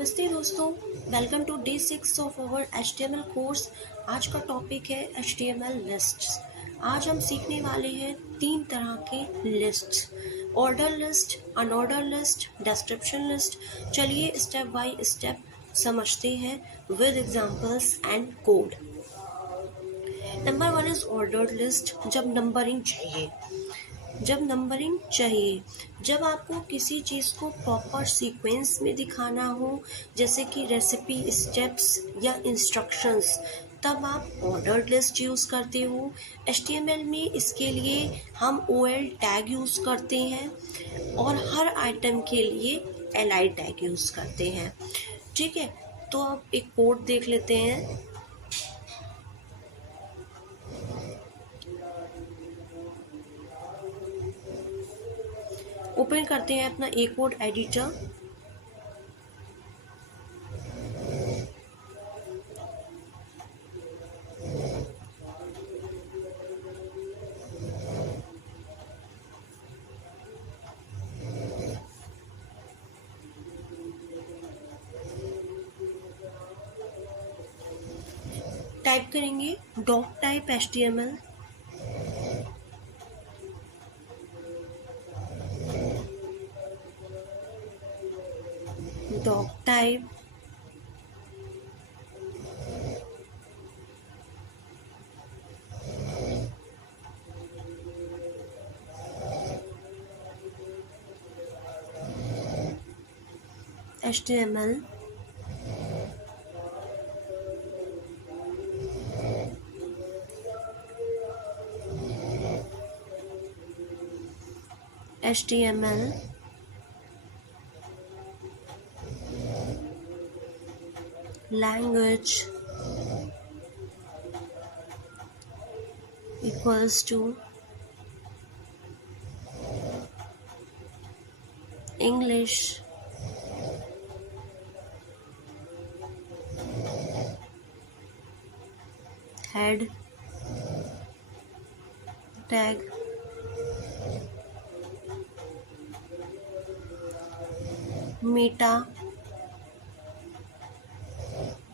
नमस्ते दोस्तों, welcome to day 6 of our HTML course. आज का टॉपिक है HTML लिस्ट्स। आज हम सीखने वाले हैं 3 तरह के lists, order list, unordered list, description list. चलिए स्टेप बाय स्टेप समझते हैं with examples and code. Number 1 is ordered list. जब नंबरिंग चाहिए, जब आपको किसी चीज़ को प्रॉपर सीक्वेंस में दिखाना हो, जैसे कि रेसिपी, स्टेप्स या इंस्ट्रक्शंस, तब आप ऑर्डर्ड लिस्ट यूज़ करते हो। HTML में इसके लिए हम OL टैग यूज़ करते हैं और हर आइटम के लिए LI टैग यूज़ करते हैं। ठीक है, तो अब एक कोड देख लेते हैं। ओपन करते हैं अपना ए कोड एडिटर। टाइप करेंगे doc type HTML, doc type HTML HTML language equals to English, head tag, meta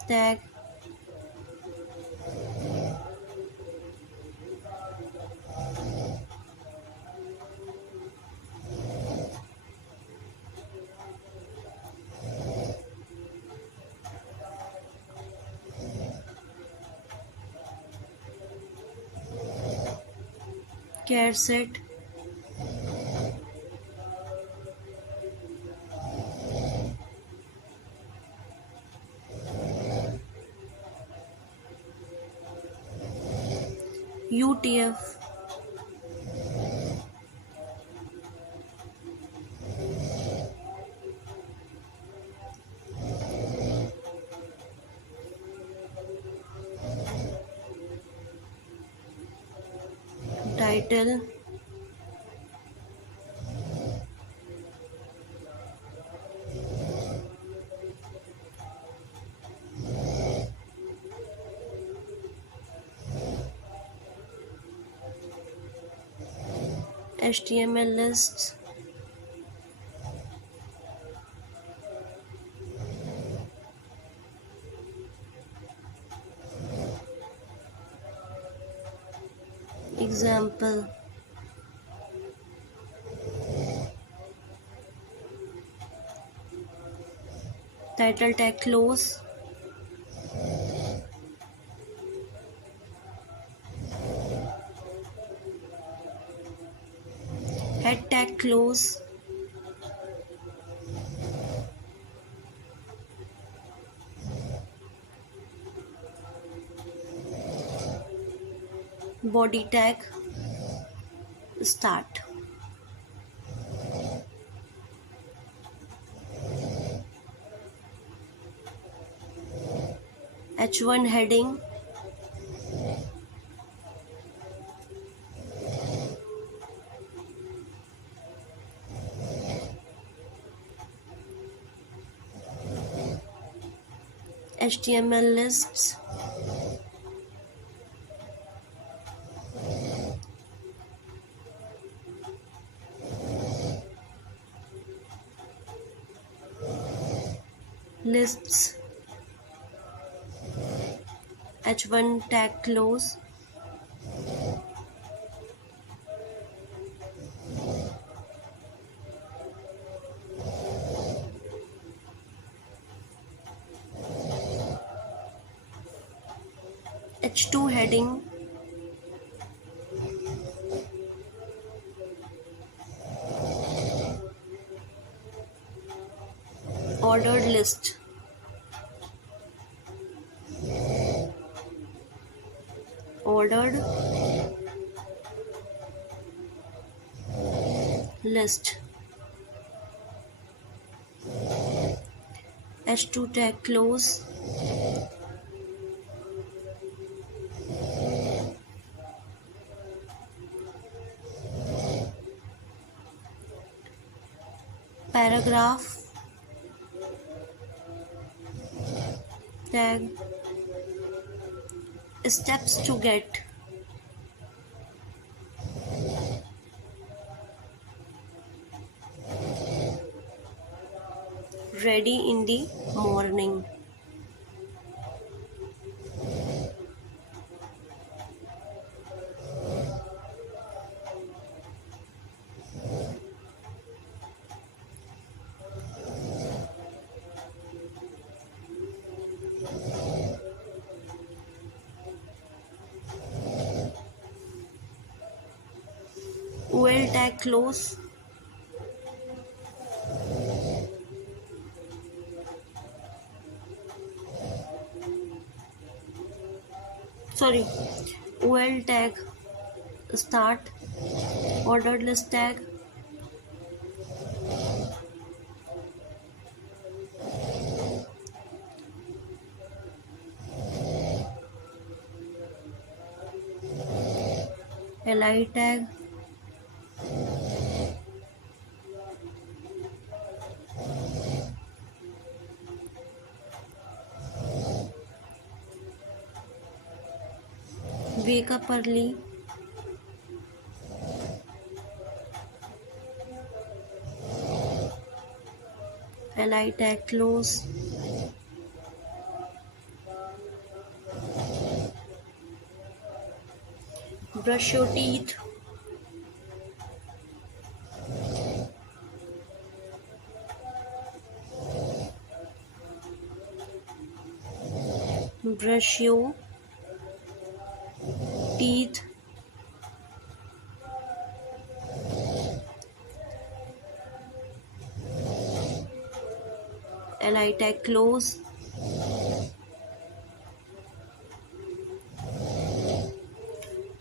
tag, char set, UTF, title, HTML lists, example, title tag close, head tag close, body tag start, H1 heading, HTML lists, lists, h1 tag close, h2 heading, ordered list, ordered list, h2 tag close, paragraph tag, steps to get, ready in the morning. ol tag close, ol tag start, ordered list tag, li tag, wake up early, li tag close, brush your teeth, brush your teeth, li tag close,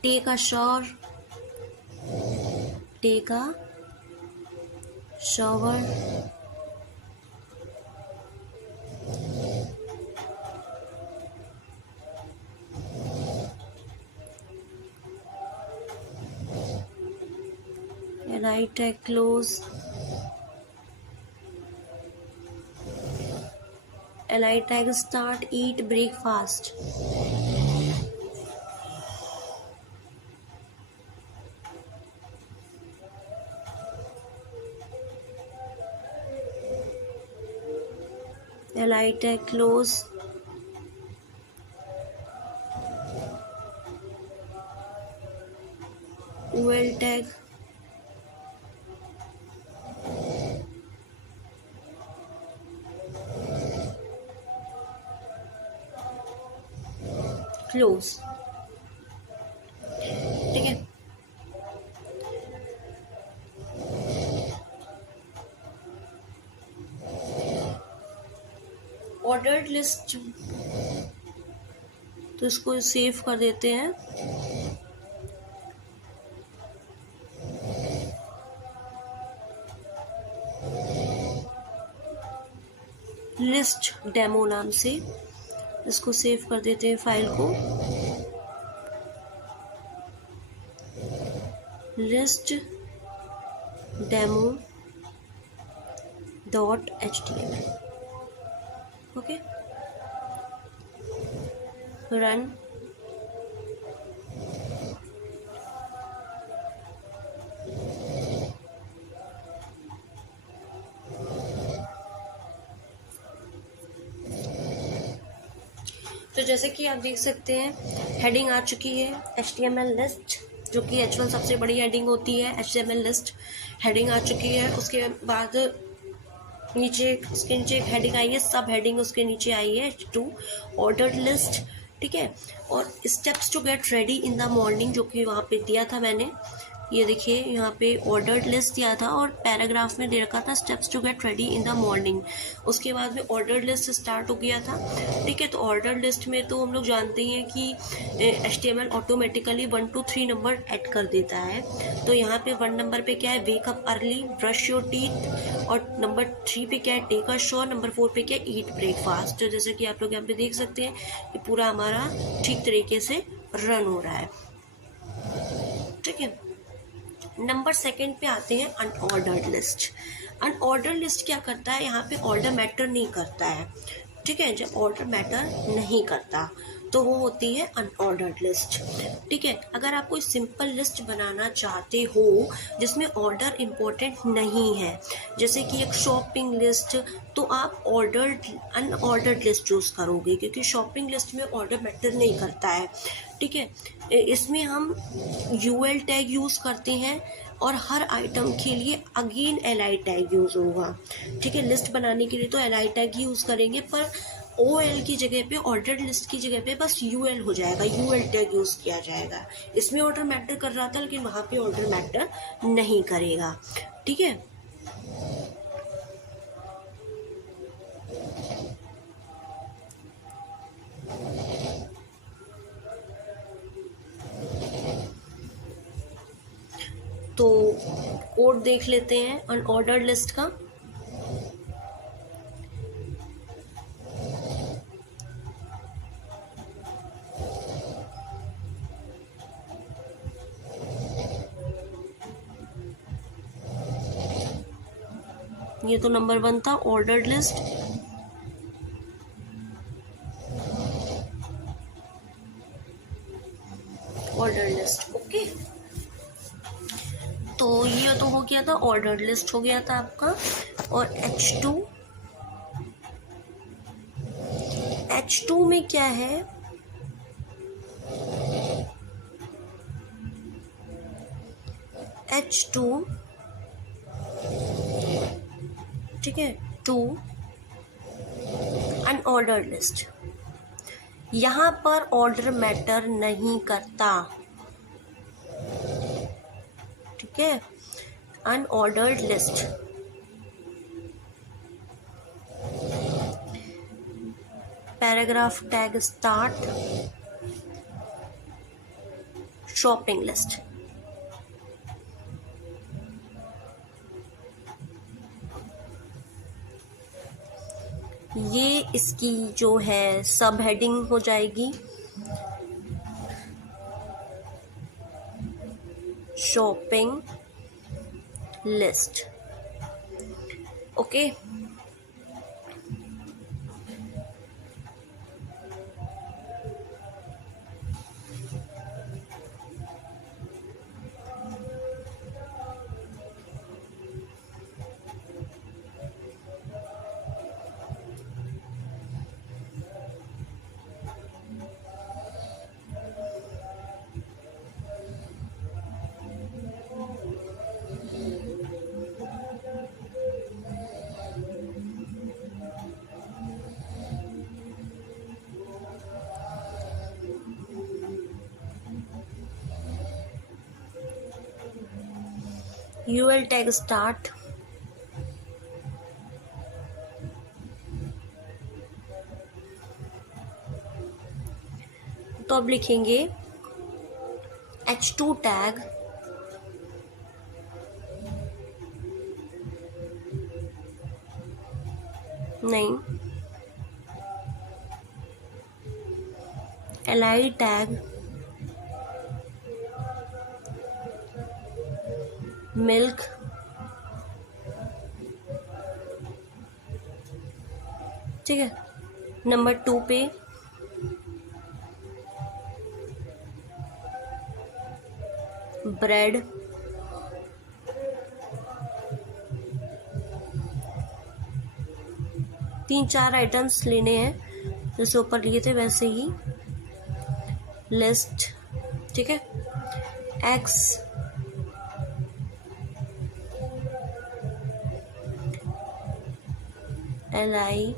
take a shower, take a shower, li tag close, li tag start, eat breakfast, li tag close, ol tag close. ठीक है, ordered list, तो इसको save कर देते हैं। List demo नाम से इसको सेव कर देते हैं फाइल को। List demo .html। Okay, run. जैसे कि आप देख सकते हैं हेडिंग आ चुकी है HTML लिस्ट, जो कि H1 सबसे बड़ी हेडिंग होती है। HTML लिस्ट हेडिंग आ चुकी है। उसके बाद नीचे उसके नीचे एक हेडिंग आई है, सब हेडिंग उसके नीचे आई है H2 ऑर्डर्ड लिस्ट, ठीक है। और steps to get ready in the morning, जो कि वहाँ पे दिया था मैंने, ये देखिए यहाँ पे ऑर्डर्ड लिस्ट दिया था और पैराग्राफ में दे रखा था steps to get ready in the morning. उसके बाद में ऑर्डर्ड लिस्ट स्टार्ट हो गया था, ठीक है। तो ऑर्डर्ड लिस्ट में तो हम लोग जानते ही हैं कि HTML automatically 1 to 3 number add कर देता है। तो यहाँ पे 1 नंबर पे क्या है, wake up early, brush your teeth, और नंबर 3 पे क्या है, टेक अ शॉवर, नंबर 4 पे क्या है, ईट ब्रेकफास्ट। तो जैसे कि आप लोग यहाँ पे देख सकते हैं कि पूरा हमारा ठीक तरीके से रन हो रहा है, ठीक है। नंबर 2 पे आते हैं अनऑर्डर्ड लिस्ट। अनऑर्डर्ड लिस्ट क्या करता है, यहाँ पे ऑर्डर मैटर नहीं करता है, ठीक है। जब ऑर्डर मैटर नहीं करता तो वो होती है अनऑर्डर्ड लिस्ट, ठीक है। अगर आप कोई सिंपल लिस्ट बनाना चाहते हो जिसमें ऑर्डर इम्पोर्टेंट नहीं है, जैसे कि एक शॉपिंग लिस्ट, तो आप अनऑर्डर्ड लिस्ट चूज़ करोगे, क्योंकि शॉपिंग लिस्ट में ऑर्डर मैटर नहीं करता है, ठीक है। इसमें हम UL टैग यूज़ करते हैं और हर आइटम के लिए अगेन LI टैग यूज़ होगा, ठीक है। लिस्ट बनाने के लिए तो LI टैग यूज़ करेंगे, पर OL की जगह पे, ऑर्डर्ड लिस्ट की जगह पे बस UL हो जाएगा, UL टैग यूज़ किया जाएगा। इसमें ऑर्डर मैटर कर रहा था, लेकिन वहाँ पे ऑर्डर मैटर नहीं करेगा, ठीक है। तो कोड देख लेते हैं अनऑर्डर्ड लिस्ट का। ये तो नंबर 1 था ordered list. Ordered list, okay. तो ये तो हो गया था, ऑर्डर्ड लिस्ट हो गया था आपका। और H2 में क्या है, H2, ठीक है, 2 अनऑर्डर्ड लिस्ट। यहाँ पर ऑर्डर मैटर नहीं करता, ठीक है। Unordered list, paragraph tag start, shopping list. ये इसकी जो है सब हेडिंग हो जाएगी, shopping list, okay. UL tag start, तो अब लिखेंगे H2 टैग नहीं, LI टैग मिल्क, ठीक है। नंबर 2 पे ब्रेड, तीन चार आइटम्स लेने हैं, जैसे ऊपर लिए थे वैसे ही लिस्ट, ठीक है, x L I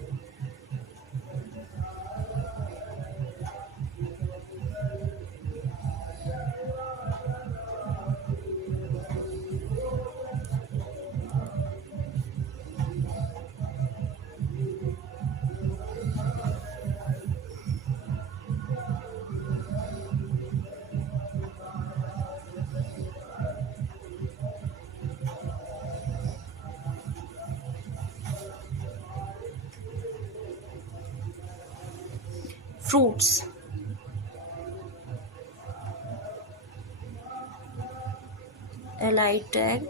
fruits, L I tag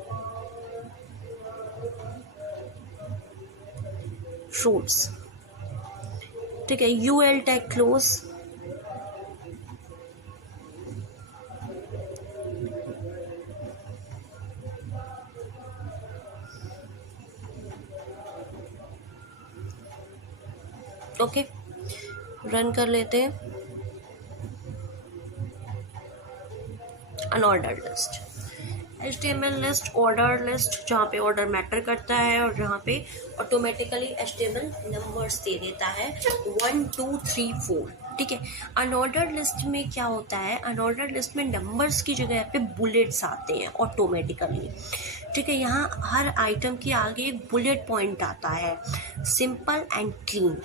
fruits, ठीक है, U L tag close, okay, run कर लेते हैं। Unordered list, HTML list, order list, जहाँ पे ऑर्डर मैटर करता है और जहाँ पे ऑटोमेटिकली HTML नंबर्स दे देता है 1 2 3 4, ठीक है। अनऑर्डर्ड लिस्ट में क्या होता है, अनऑर्डर्ड लिस्ट में नंबर्स की जगह पे बुलेट्स आते हैं ऑटोमेटिकली, ठीक है। यहाँ हर आइटम के आगे एक बुलेट पॉइंट आता है, सिंपल एंड क्लीन,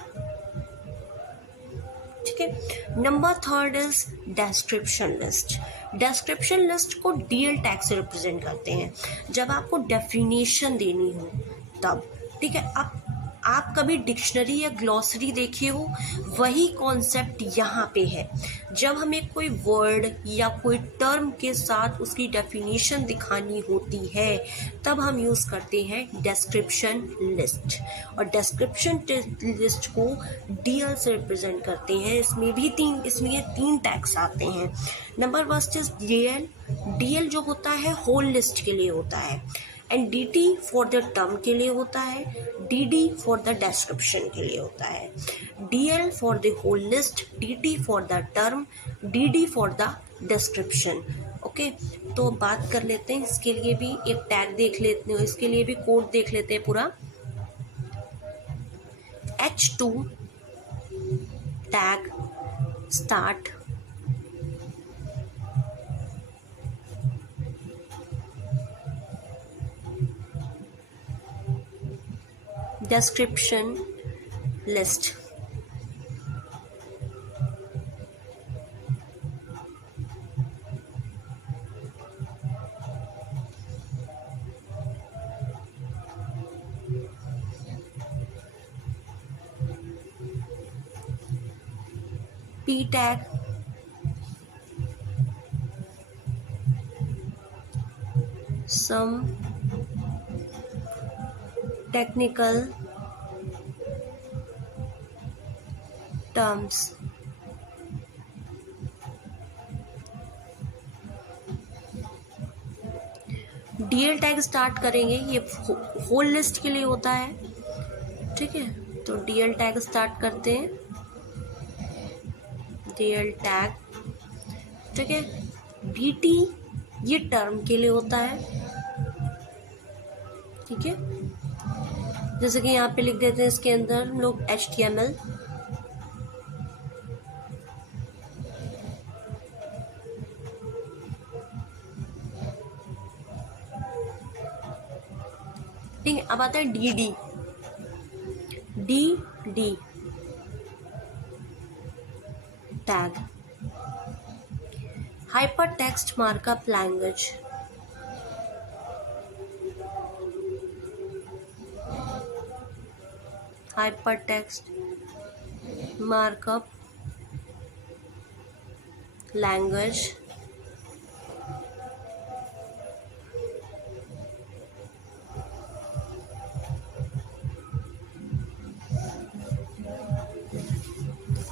ठीक है। Number third is description list. Description list को DL टैग से रिप्रेजेंट करते हैं, जब आपको डेफिनेशन देनी हो तब, ठीक है। अब आप कभी डिक्शनरी या ग्लॉसरी देखे हो, वही कॉन्सेप्ट यहाँ पे है। जब हमें कोई वर्ड या कोई टर्म के साथ उसकी डेफिनेशन दिखानी होती है तब हम यूज़ करते हैं डिस्क्रिप्शन लिस्ट, और डिस्क्रिप्शन लिस्ट को DL से रिप्रेजेंट करते हैं। इसमें तीन टैग्स आते हैं। Number first is DL। DL जो होता है होल लिस्ट के लिए होता है, and DT for the term के लिए होता है, DD फॉर द डिस्क्रिप्शन के लिए होता है। DL for the whole list, DT for the term, DD for the description, okay. तो बात कर लेते हैं, इसके लिए भी एक टैग देख लेते हैं, इसके लिए भी कोड देख लेते हैं पूरा। H2 tag start, description list, P tag some technical terms, DL tag start करेंगे, ये होल लिस्ट के लिए होता है, ठीक है। तो DL टैग स्टार्ट करते हैं, DL टैग, ठीक है। DT ये टर्म के लिए होता है, ठीक है। जैसे कि यहाँ पे लिख देते हैं, इसके अंदर हम लोग HTML, ठीक है। अब आता है DD tag, hyper text markup language, hyper text markup language,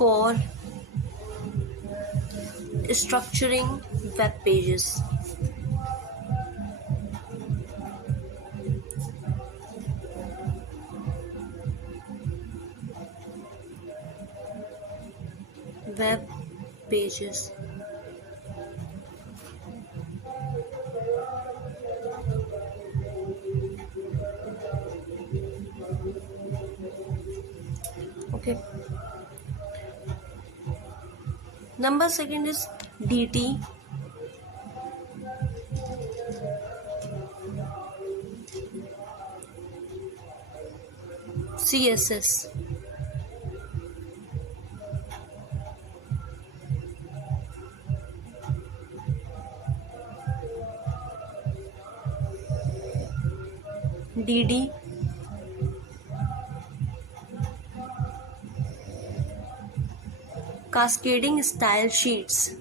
for structuring web pages, web pages. Okay, number second is DT, CSS, DD, cascading style sheets,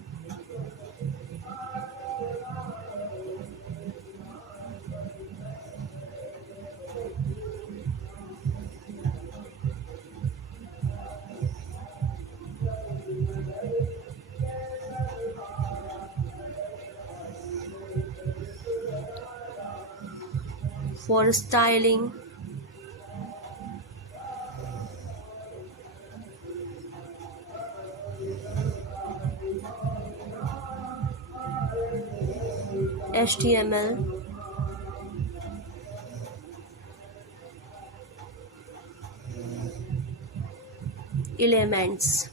for styling, HTML, elements।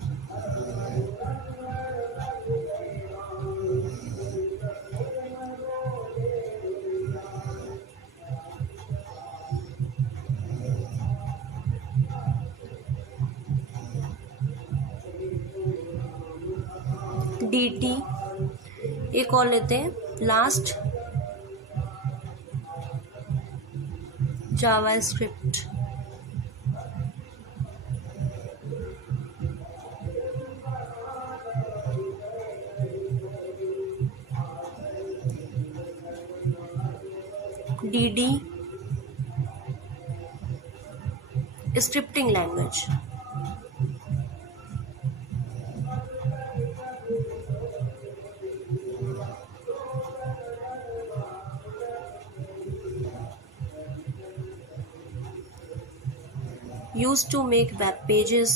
DT, एक और लेते हैं last, JavaScript. DD, scripting language. Used to make web pages,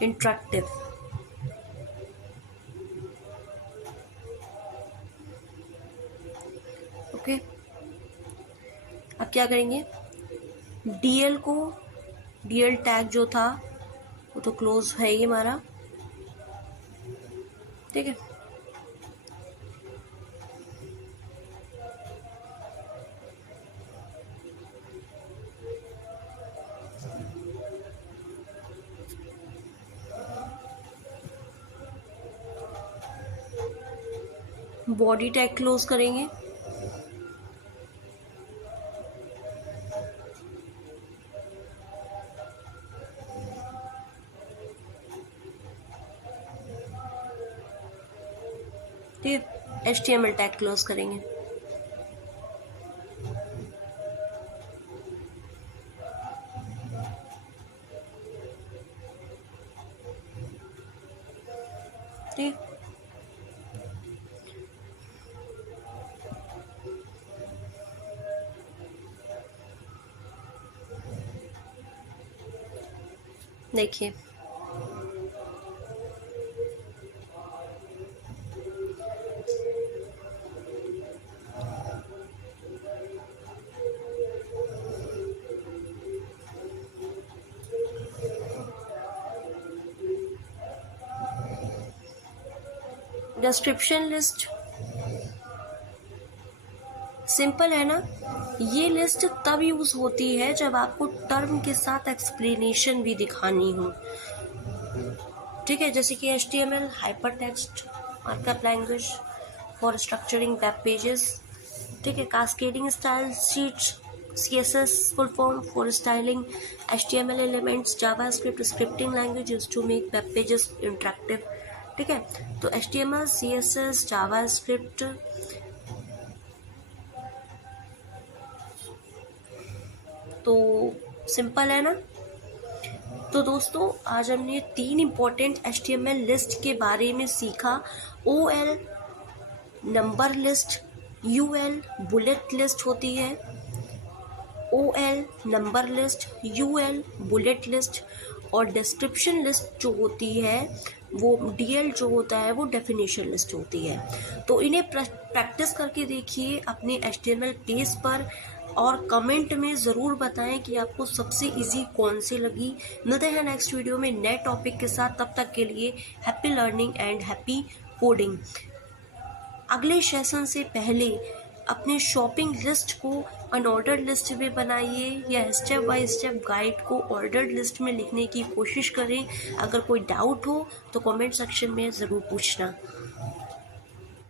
interactive। Okay, अब क्या करेंगे, DL को, DL tag जो था वो तो क्लोज है ही हमारा, ठीक है। बॉडी टैग क्लोज करेंगे, ठीक है। HTML टैग क्लोज करेंगे, ठीक। देखिए डिस्क्रिप्शन लिस्ट सिंपल है ना। ये लिस्ट तब यूज होती है जब आपको टर्म के साथ एक्सप्लेनेशन भी दिखानी हो, ठीक है। जैसे कि HTML hypertext markup language for structuring web pages, ठीक है। Cascading style sheets, CSS full form for styling, HTML elements, JavaScript scripting language used to make web pages interactive, ठीक है। तो HTML, CSS, जावास्क्रिप्ट, तो सिंपल है ना। तो दोस्तों आज हमने 3 इम्पोर्टेंट HTML लिस्ट के बारे में सीखा। OL number list, UL bullet list होती है, OL number list, UL bullet list, और डिस्क्रिप्शन लिस्ट जो होती है वो DL जो होता है वो डेफिनेशन लिस्ट होती है। तो इन्हें प्रैक्टिस करके देखिए अपने HTML पेज पर, और कमेंट में ज़रूर बताएं कि आपको सबसे इजी कौन सी लगी। मिलते हैं नेक्स्ट वीडियो में नए टॉपिक के साथ, तब तक के लिए happy learning and happy coding. अगले सेशन से पहले अपने शॉपिंग लिस्ट को अनऑर्डर्ड लिस्ट में बनाइए, या स्टेप बाय स्टेप गाइड को ऑर्डर्ड लिस्ट में लिखने की कोशिश करें। अगर कोई डाउट हो तो कमेंट सेक्शन में ज़रूर पूछना।